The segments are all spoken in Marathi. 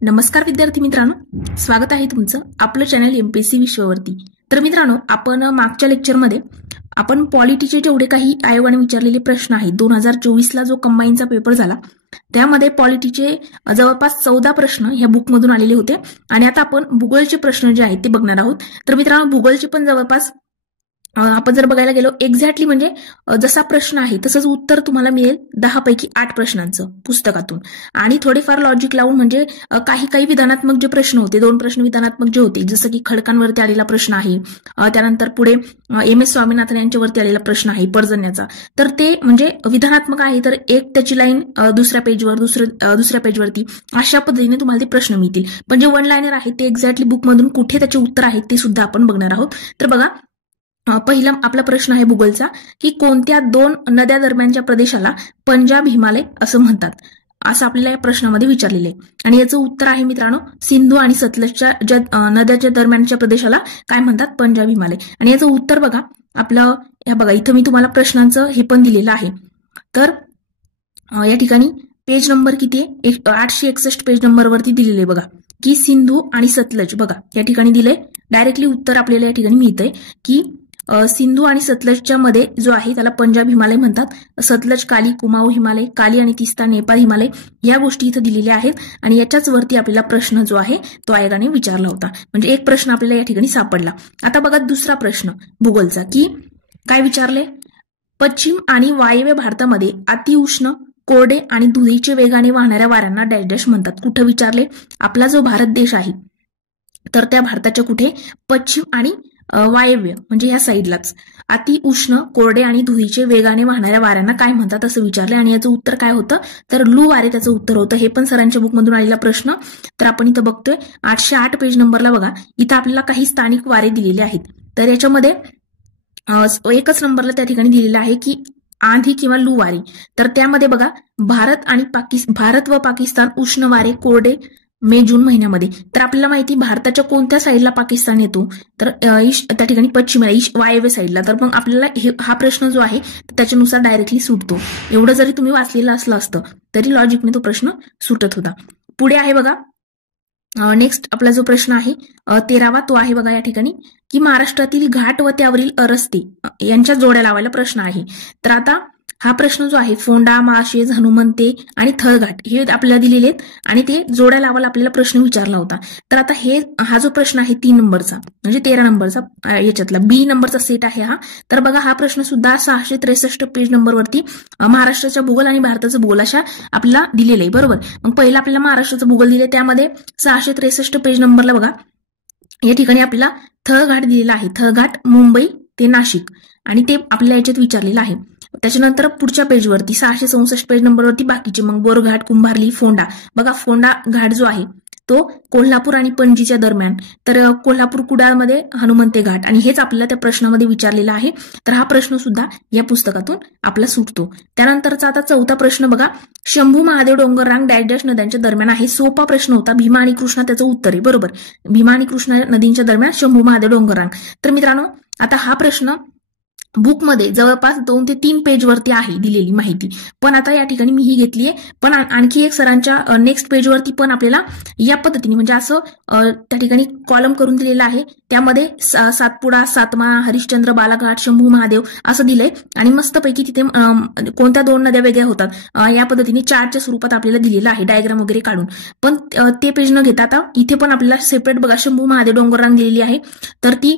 नमस्कार विद्यार्थी मित्रांनो, स्वागत आहे तुमचं आपलं चॅनल एमपीएससी विश्ववरती। तर मित्रांनो, आपण मागच्या लेक्चरमध्ये आपण पॉलिटीचे जेवढे काही आयोगाने विचारलेले प्रश्न आहेत 2024 ला जो कंबाईनचा पेपर झाला त्यामध्ये पॉलिटीचे जवळपास 14 प्रश्न ह्या बुकमधून आलेले होते आणि आता आपण भूगोलचे प्रश्न जे आहेत ते बघणार आहोत। तर मित्रांनो, भूगोलचे पण जवळपास आपण जर बघायला गेलो एक्झॅक्टली म्हणजे जसा प्रश्न आहे तसंच उत्तर तुम्हाला मिळेल 10 पैकी 8 प्रश्नांचं पुस्तकातून आणि थोडेफार लॉजिक लावून म्हणजे काही विधानात्मक जे प्रश्न होते 2 प्रश्न विधानात्मक जे होते जसं की खडकांवरती आलेला प्रश्न आहे, त्यानंतर पुढे एम.एस. स्वामीनाथन यांच्यावरती आलेला प्रश्न आहे पर्जन्याचा, तर ते म्हणजे विधानात्मक आहे। तर एक त्याची लाईन दुसऱ्या पेजवर दुसऱ्या पेजवरती अशा पद्धतीने तुम्हाला ते प्रश्न मिळतील। पण जे वन लाईनर आहेत ते एक्झॅक्टली बुकमधून कुठे त्याचे उत्तर आहेत ते सुद्धा आपण बघणार आहोत। तर बघा, पहिला आपला प्रश्न आहे भूगोलचा की कोणत्या 2 नद्या दरम्यानच्या प्रदेशाला पंजाब हिमालय असं म्हणतात, असं आपल्याला या प्रश्नामध्ये विचारलेलं आहे। आणि याचं उत्तर आहे मित्रांनो, सिंधू आणि सतलजच्या ज्या नद्याच्या दरम्यानच्या प्रदेशाला काय म्हणतात, पंजाब हिमालय। आणि याचं उत्तर बघा आपलं, या बघा इथं मी तुम्हाला प्रश्नांचं हे पण दिलेलं आहे। तर या ठिकाणी पेज नंबर किती आहे, 861 पेज नंबरवरती दिलेले बघा की सिंधू आणि सतलज, बघा या ठिकाणी दिले डायरेक्टली उत्तर आपल्याला या ठिकाणी मिळतंय की सिंधू आणि सतलजच्या मध्ये जो आहे त्याला पंजाब हिमालय म्हणतात। सतलज काली कुमाऊ हिमालय, काली आणि तिस्ता नेपाळ हिमालय या गोष्टी इथं दिलेल्या आहेत आणि याच्याच वरती आपल्याला प्रश्न जो आहे तो आयोगाने विचारला होता। म्हणजे एक प्रश्न आपल्याला या ठिकाणी सापडला। आता बघा दुसरा प्रश्न भूगोलचा की काय विचारले, पश्चिम आणि वायव्य भारतामध्ये अतिउष्ण कोरडे आणि धुळीचे वेगाने वाहणाऱ्या वाऱ्यांना डॅश डॅश म्हणतात। कुठे विचारले, आपला जो भारत देश आहे तर त्या भारताच्या कुठे पश्चिम आणि वायव्य म्हणजे ह्या साईडलाच अति उष्ण कोरडे आणि धुळीचे वेगाने वाहणाऱ्या वाऱ्यांना काय म्हणतात असं विचारले आणि याचं उत्तर काय होतं, तर लू वारे त्याचं उत्तर होतं। हे पण सरांच्या बुकमधून आलेला प्रश्न। तर आपण इथं बघतोय 808 पेज नंबरला बघा, इथं आपल्याला काही स्थानिक वारे दिलेले आहेत। तर याच्यामध्ये एकच नंबरला त्या ठिकाणी दिलेलं आहे की आंधी किंवा लू वारे। तर त्यामध्ये बघा भारत व पाकिस्तान उष्ण वारे कोरडे मे जून महिन्यामध्ये। तर आपल्याला माहिती भारताच्या कोणत्या साईडला पाकिस्तान येतो, तर त्या ठिकाणी पश्चिमेला वायव्य साईडला। तर मग आपल्याला हा प्रश्न जो आहे त्याच्यानुसार डायरेक्टली सुटतो। एवढं जरी तुम्ही वाचलेलं असलं असतं तरी लॉजिकने तो प्रश्न सुटत होता। पुढे आहे बघा नेक्स्ट आपला जो प्रश्न आहे 13वा, तो आहे बघा या ठिकाणी की महाराष्ट्रातील घाट व त्यावरील रस्ते यांच्या जोड्या लावायला प्रश्न आहे। तर आता हा प्रश्न जो आहे फोंडा, माळशेज, हनुमंते आणि थळघाट हे आपल्याला दिलेले आहेत आणि ते जोड्या लावायला आपल्याला प्रश्न विचारला होता। तर आता हा जो प्रश्न आहे 3 नंबरचा म्हणजे 13 नंबरचा याच्यातला बी नंबरचा सेट आहे हा। तर बघा हा प्रश्न सुद्धा 663 पेज नंबरवरती महाराष्ट्राच्या भूगोल आणि भारताचं भूगोल अशा आपल्याला दिलेलं आहे, बरोबर। मग पहिला आपल्याला महाराष्ट्राचं भूगोल दिले, त्यामध्ये 663 पेज नंबरला बघा या ठिकाणी आपल्याला थळघाट दिलेला आहे। थळघाट मुंबई ते नाशिक आणि ते आपल्याला याच्यात विचारलेलं आहे। त्याच्यानंतर पुढच्या पेजवरती 664 पेज नंबरवरती बाकीचे मग बोरघाट, कुंभारली, फोंडा, बघा फोंडा घाट जो आहे तो कोल्हापूर आणि पणजीच्या दरम्यान, तर कोल्हापूर कुडाळमध्ये हनुमंते घाट आणि हेच आपल्याला त्या प्रश्नामध्ये विचारलेला आहे। तर हा प्रश्न सुद्धा या पुस्तकातून आपला सुटतो। त्यानंतरचा आता 4था प्रश्न बघा, शंभू महादेव डोंगररांग डॅश डॅश नद्यांच्या दरम्यान आहे। सोपा प्रश्न होता, भीमा आणि कृष्णा त्याचं उत्तर आहे, बरोबर। भीमा आणि कृष्णा नदींच्या दरम्यान शंभू महादेव डोंगररांग। तर मित्रांनो आता हा प्रश्न बुकमध्ये जवळपास 2 ते 3 पेजवरती आहे दिलेली माहिती, पण आता या ठिकाणी मी ही घेतली आहे। पण आणखी एक सरांच्या नेक्स्ट पेजवरती पण आपल्याला या पद्धतीने म्हणजे असं त्या ठिकाणी कॉलम करून दिलेलं आहे। त्यामध्ये सातपुडा, सातमा, हरिश्चंद्र, बालाघाट, शंभू महादेव असं दिलंय आणि मस्तपैकी तिथे कोणत्या 2 नद्या वेगळ्या होतात या पद्धतीने चार्टच्या स्वरूपात आपल्याला दिलेलं आहे डायग्राम वगैरे काढून। पण ते पेज न घेता आता इथे पण आपल्याला सेपरेट बघा शंभू महादेव डोंगररांग दिलेली आहे, तर ती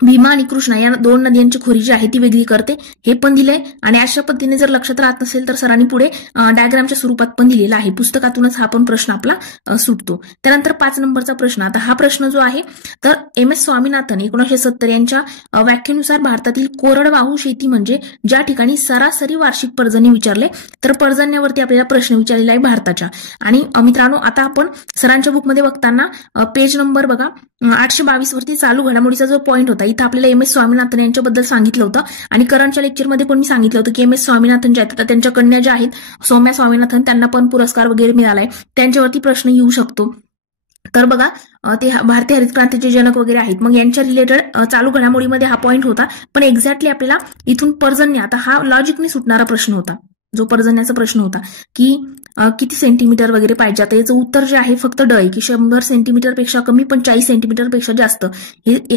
भीमा आणि कृष्णा या 2 नद्यांची खोरी जी आहे ती वेगळी करते, हे पण दिलंय। आणि अशा पद्धतीने जर लक्षात राहत नसेल तर सरांनी पुढे डायग्रामच्या स्वरूपात पण दिलेला आहे। पुस्तकातूनच हा पण प्रश्न आपला सुटतो। त्यानंतर 5 नंबरचा प्रश्न, आता हा प्रश्न जो आहे तर एम.एस. स्वामीनाथन 1970 यांच्या व्याख्येनुसार भारतातील कोरडवाहू शेती म्हणजे ज्या ठिकाणी सरासरी वार्षिक पर्जन्य विचारले, तर पर्जन्यावरती आपल्याला प्रश्न विचारलेला आहे भारताच्या। आणि मित्रांनो आता आपण सरांच्या बुकमध्ये बघताना पेज नंबर बघा 822 वरती चालू घडामोडीचा जो पॉईंट होता इथं आपल्याला एम.एस. स्वामीनाथन यांच्याबद्दल सांगितलं होतं आणि करंटच्या लेक्चरमध्ये पण मी सांगितलं होतं की एम.एस. स्वामीनाथन ज्या आहेत त्यांच्या कन्या ज्या आहेत सौम्या स्वामीनाथन त्यांना पण पुरस्कार वगैरे मिळालाय, त्यांच्यावरती प्रश्न येऊ शकतो। तर बघा ते भारतीय हरित क्रांतीचे जनक वगैरे आहेत, मग यांच्या रिलेटेड चालू घडामोडीमध्ये हा पॉईंट होता। पण एक्झॅक्टली आपल्याला इथून पर्जन्य, आता हा लॉजिकने सुटणारा प्रश्न होता जो पर्जन्याचा प्रश्न होता की किती सेंटीमीटर वगैरे पाहिजे. आता याचं उत्तर जे आहे फक्त ड आहे की 100 सेंटीमीटरपेक्षा कमी पण 40 सेंटीमीटरपेक्षा जास्त.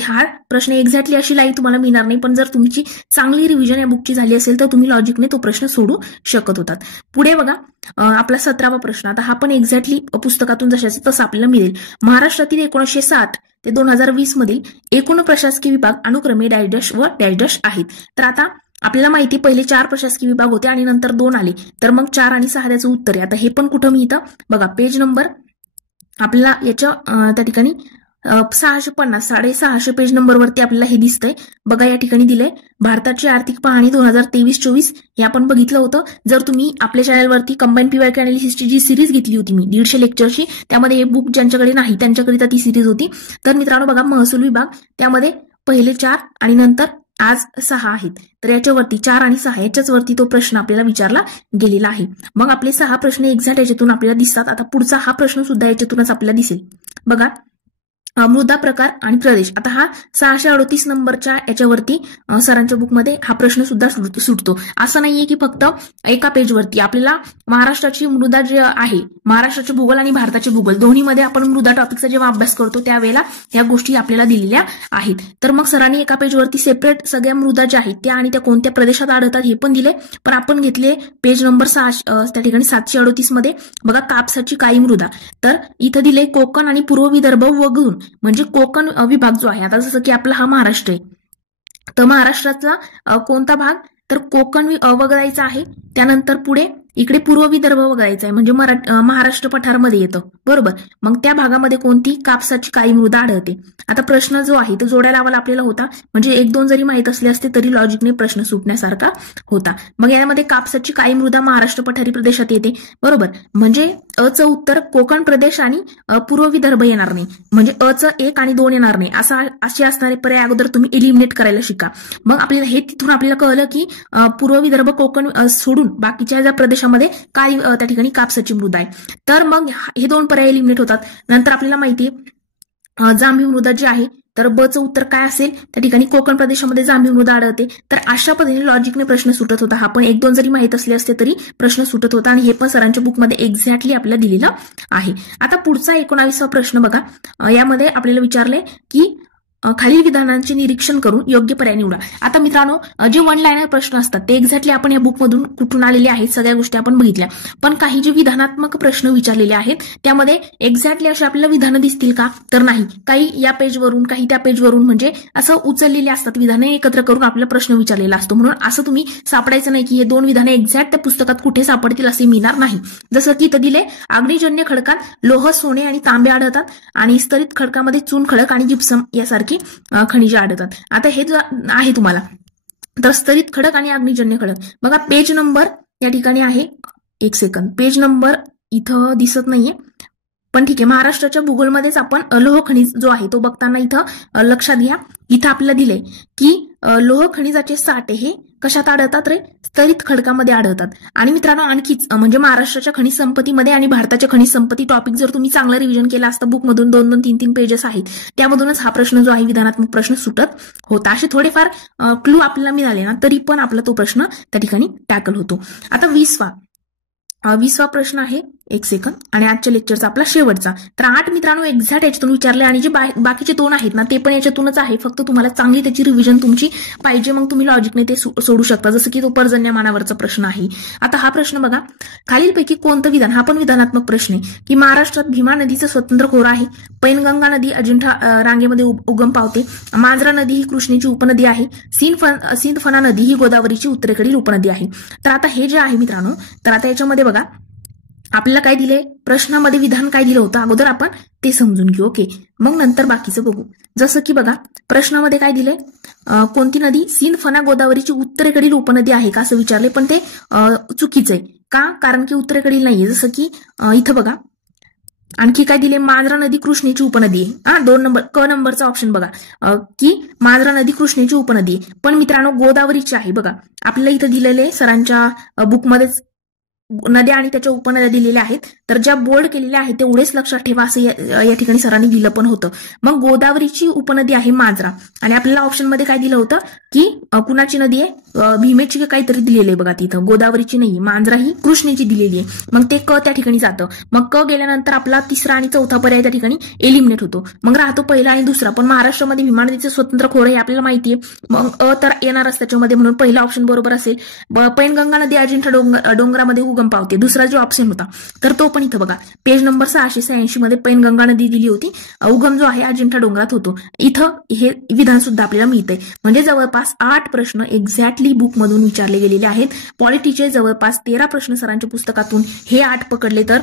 हा प्रश्न एक्झॅक्टली अशी लाईन तुम्हाला मिळणार नाही, पण जर तुमची चांगली रिव्हिजन या बुकची झाली असेल तर तुम्ही लॉजिकने तो प्रश्न सोडू शकत होतात. पुढे बघा आपला 17वा प्रश्न. आता हा पण एक्झॅक्टली पुस्तकातून जशाचं तसं आपल्याला मिळेल. महाराष्ट्रातील 1960 ते 2020 मधील एकूण प्रशासकीय विभाग अनुक्रमे डॅश डॅश व डॅश डॅश आहेत. तर आता आपल्याला माहिती पहिले 4 प्रशासकीय विभाग होते आणि नंतर 2 आले, तर मग 4 आणि 6 त्याचं उत्तर आहे. आता हे पण कुठं मिळतं बघा, पेज नंबर आपल्याला याच्या त्या ठिकाणी 650 650 पेज नंबरवरती आपल्याला हे दिसतंय बघा. या ठिकाणी दिलंय भारताची आर्थिक पाहणी 2023-24. हे आपण बघितलं होतं. जर तुम्ही आपल्या चॅनलवरती कंबाईन पीवायक्यू अनालिसिसची जी सिरीज घेतली होती मी 150 लेक्चरची, त्यामध्ये हे बुक ज्यांच्याकडे नाही त्यांच्याकरिता ती सिरीज होती. तर मित्रांनो बघा, महसूल विभाग त्यामध्ये पहिले 4 आणि नंतर आज 6 आहेत. तर याच्यावरती 4 आणि 6 याच्याच वरती तो प्रश्न आपल्याला विचारला गेलेला आहे. मग आपले 6 प्रश्न एक्झॅक्ट याच्यातून आपल्याला दिसतात. आता पुढचा हा प्रश्न सुद्धा याच्यातूनच आपल्याला दिसेल बघा. मृदा प्रकार आणि प्रदेश. आता हा 638 नंबरच्या याच्यावरती सरांच्या बुकमध्ये हा प्रश्न सुद्धा सुटतो. असं नाहीये की फक्त एका पेजवरती. आपल्याला महाराष्ट्राची मृदा जे आहे, महाराष्ट्राचे भूगोल आणि भारताचे भूगोल दोन्हीमध्ये आपण मृदा टॉपिकचा जेव्हा अभ्यास करतो त्यावेळेला ह्या गोष्टी आपल्याला दिलेल्या आहेत. तर मग सरांनी एका पेजवरती सेपरेट सगळ्या मृदा ज्या आहेत त्या आणि त्या कोणत्या प्रदेशात आढळतात हे पण दिले. पण आपण घेतले पेज नंबर 6 त्या ठिकाणी 738 मध्ये बघा, कापसाची काळी मृदा. तर इथं दिले कोकण आणि पूर्व विदर्भ वगळून, म्हणजे कोकण विभाग जो आहे. आता जसं की आपला हा महाराष्ट्र आहे, तर महाराष्ट्राचा कोणता भाग, तर कोकण वगळायचा आहे. त्यानंतर पुढे इकडे पूर्व विदर्भ वगळायचा आहे, म्हणजे महाराष्ट्र पठारमध्ये येतं बरोबर. मग त्या भागामध्ये कोणती, कापसाची काळी मृदा आढळते. आता प्रश्न जो आहे तो जोड्या लावायला आपल्याला होता, म्हणजे 1-2 जरी माहित असले असते तरी लॉजिकने प्रश्न सुटण्यासारखा होता. मग यामध्ये कापसाची काळी मृदा महाराष्ट्र पठारी प्रदेशात येते बरोबर. म्हणजे अचं उत्तर कोकण प्रदेश आणि पूर्व विदर्भ येणार नाही, म्हणजे अचं 1 आणि 2 येणार नाही. असे असणारे पर्याय अगोदर तुम्ही एलिमिनेट करायला शिका. मग आपल्याला हे तिथून आपल्याला कळलं की पूर्व विदर्भ कोकण सोडून बाकीच्या ज्या प्रदेशामध्ये काळी त्या ठिकाणी कापसाची मृदा आहे. तर मग हे 2 पर्याय एलिमिनेट होतात. नंतर आपल्याला माहिती आहे जांभी मृदा जी आहे, तर बचं उत्तर काय असेल, त्या ठिकाणी कोकण प्रदेशामध्ये जांभी मृदा आढळते. तर अशा पद्धतीने लॉजिकने प्रश्न सुटत होता. हा पण 1-2 जरी माहित असले असते तरी प्रश्न सुटत होता आणि हे पण सरांच्या बुकमध्ये एक्झॅक्टली आपल्याला दिलेलं आहे. आता पुढचा 19वा प्रश्न बघा. यामध्ये आपल्याला विचारले की खालील विधानांचे निरीक्षण करून योग्य पर्याय निवडा. आता मित्रांनो, जे 1 लाईनर प्रश्न असतात ते एक्झॅक्टली आपण या बुकमधून कुठून आलेले आहेत सगळ्या गोष्टी आपण बघितल्या. पण काही जे विधानात्मक प्रश्न विचारलेले आहेत त्यामध्ये एक्झॅक्टली असे आपल्याला विधानं दिसतील का, तर नाही. काही या पेजवरून काही त्या पेजवरून, म्हणजे असं उचललेले असतात विधाने एकत्र करून आपल्याला प्रश्न विचारलेला असतो. म्हणून असं तुम्ही सापडायचं नाही की हे 2 विधाने एक्झॅक्ट त्या पुस्तकात कुठे सापडतील असे मिळणार नाही. जसं की इथं दिले अग्निजन्य खडकात लोह, सोने आणि तांबे आढळतात आणि स्तरित खडकामध्ये चून खडक आणि जिप्सम यासारखी खनिजे आढळतात. आता हे जो आहे तुम्हाला, तर स्तरित खडक आणि अग्निजन्य खडक बघा, पेज नंबर या ठिकाणी आहे, 1 सेकंद, पेज नंबर इथं दिसत नाहीये पण ठीक आहे. महाराष्ट्राच्या भूगोलमध्येच आपण लोह खनिज जो आहे तो बघताना इथं लक्षात घ्या. इथं आपल्याला दिलंय की लोह खनिजाचे साठे हे कशात आढळतात रे, स्तरित खडकामध्ये आढळतात. आणि मित्रांनो आणखीच म्हणजे महाराष्ट्राच्या खनिज संपत्तीमध्ये आणि भारताच्या खनिज संपत्ती टॉपिक जर तुम्ही चांगलं रिव्हिजन केलं असतं बुकमधून 2-2, 3-3 पेजेस आहेत त्यामधूनच हा प्रश्न जो आहे विधानात्मक प्रश्न सुटत होता. असे थोडेफार क्लू आपल्याला मिळाले ना तरी पण आपला तो प्रश्न त्या ठिकाणी टॅकल होतो. आता 20वा प्रश्न आहे, 1 सेकंद, आणि आजच्या लेक्चरचा आपला शेवटचा. तर 8 मित्रांनो एक्झॅक्ट याच्यातून विचारले आणि जे बाकीचे 2 आहेत ना ते पण याच्यातूनच आहे. फक्त तुम्हाला चांगली त्याची रिव्हिजन तुमची पाहिजे, मग तुम्ही लॉजिकने ते सोडू शकता. जसं की तो पर्जन्यमानावरचा प्रश्न आहे. आता हा प्रश्न बघा, खालीलपैकी कोणतं विधान, हा पण विधानात्मक प्रश्न आहे की महाराष्ट्रात भीमा नदीचं स्वतंत्र खोरं आहे, पैनगंगा नदी अजिंठा रांगेमध्ये उगम पावते, मांजरा नदी ही कृष्णेची उपनदी आहे, सिंदफणा नदी ही गोदावरीची उत्तरेकडील उपनदी आहे. तर आता हे जे आहे मित्रांनो, तर आता याच्यामध्ये बघा आपल्याला काय दिले, प्रश्नामध्ये विधान काय दिलं होतं अगोदर आपण ते समजून घेऊ. ओके, मग नंतर बाकीचं बघू. जसं की बघा प्रश्नामध्ये काय दिले, कोणती नदी, सिंदफणा गोदावरीची उत्तरेकडील उपनदी आहे का असं विचारले, पण ते चुकीचं आहे. का, कारण की उत्तरेकडील नाहीये. जसं की इथं बघा आणखी काय दिले, मांजरा नदी कृष्णेची उपनदी आहे. 2 नंबर क नंबरचा ऑप्शन बघा की मांजरा नदी कृष्णेची उपनदी आहे. पण मित्रांनो गोदावरीची आहे बघा, आपल्याला इथं दिलेले सरांच्या बुकमध्येच नद्या आणि त्याच्या उपनद्या दिलेल्या आहेत, तर ज्या बोल्ड केलेल्या आहेत तेवढेच लक्षात ठेवा असं या ठिकाणी सरांनी दिलं पण होतं. मग गोदावरीची उपनदी आहे मांजरा, आणि आपल्याला ऑप्शनमध्ये काय दिलं होतं की कुणाची नदी आहे, भीमेची काहीतरी दिलेली आहे बघा तिथं, गोदावरीची नाही, मांजरा ही कृष्णेची दिलेली आहे. मग ते क त्या ठिकाणी जातं. मग क गेल्यानंतर आपला तिसरा आणि चौथा पर्याय त्या ठिकाणी एलिमिनेट होतो. मग राहतो पहिला आणि दुसरा. पण महाराष्ट्रामध्ये भीमा नदीचं स्वतंत्र खोरं हे आपल्याला माहिती आहे. मग तर येणारच त्याच्यामध्ये, म्हणून पहिला ऑप्शन बरोबर असेल. पैनगंगा नदी अजिंठा डोंगरामध्ये उगम पावते, दुसरा जो ऑप्शन होता तर तो पण इथं बघा पेज नंबर 686 मध्ये पैनगंगा नदी दिली होती, उगम जो आहे अजिंठा डोंगरात होतो. इथं हे विधान सुद्धा आपल्याला मिळतंय. म्हणजे जवळपास 8 प्रश्न एक्झॅक्टली बुकमधून विचारले गेलेले आहेत. पॉलिटीचे जवळपास 13 प्रश्न सरांच्या पुस्तकातून हे 8 पकडले तर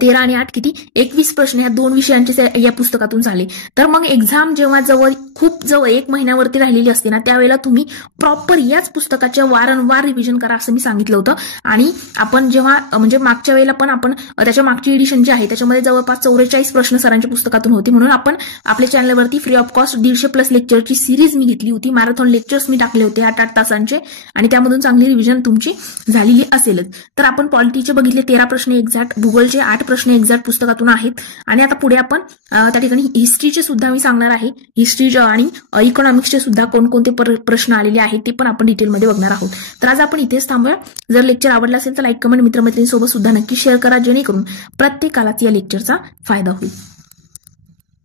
13 आणि 8 किती 21 प्रश्न ह्या 2 विषयांचे या पुस्तकातून झाले. तर मग एक्झाम जेव्हा खूप जवळ 1 महिन्यावरती राहिलेली असते ना, त्यावेळेला तुम्ही प्रॉपर याच पुस्तकाच्या वारंवार रिव्हिजन करा असं मी सांगितलं होतं. आणि आपण जेव्हा म्हणजे मागच्या वेळेला पण आपण त्याच्या मागची एडिशन जी आहे त्याच्यामध्ये जवळपास 44 प्रश्न सरांच्या पुस्तकातून होती. म्हणून आपण आपल्या चॅनलवरती फ्री ऑफ कॉस्ट 150+ लेक्चरची सिरीज मी घेतली होती. मॅरेथॉन लेक्चर्स मी टाकले होते 8-8 तासांचे, आणि त्यामधून चांगली रिव्हिजन तुमची झालेली असेलच. तर आपण पॉलिटीचे बघितले 13 प्रश्न एक्झॅक्ट, भूगोलचे 8 प्रश्न एक्झॅक्ट पुस्तकातून आहेत. आणि आता पुढे आपण त्या ठिकाणी हिस्ट्रीचे सुद्धा मी सांगणार आहे. हिस्ट्री आणि इकॉनॉमिक्सचे सुद्धा कोणकोणते प्रश्न आलेले आहेत ते पण आपण डिटेलमध्ये बघणार आहोत. तर आज आपण इथेच थांबूया. जर लेक्चर आवडलं असेल तर लाईक, कमेंट, मित्रमैत्रिणींसोबत सुद्धा नक्की शेअर करा, जेणेकरून प्रत्येकालाच या लेक्चरचा फायदा होईल.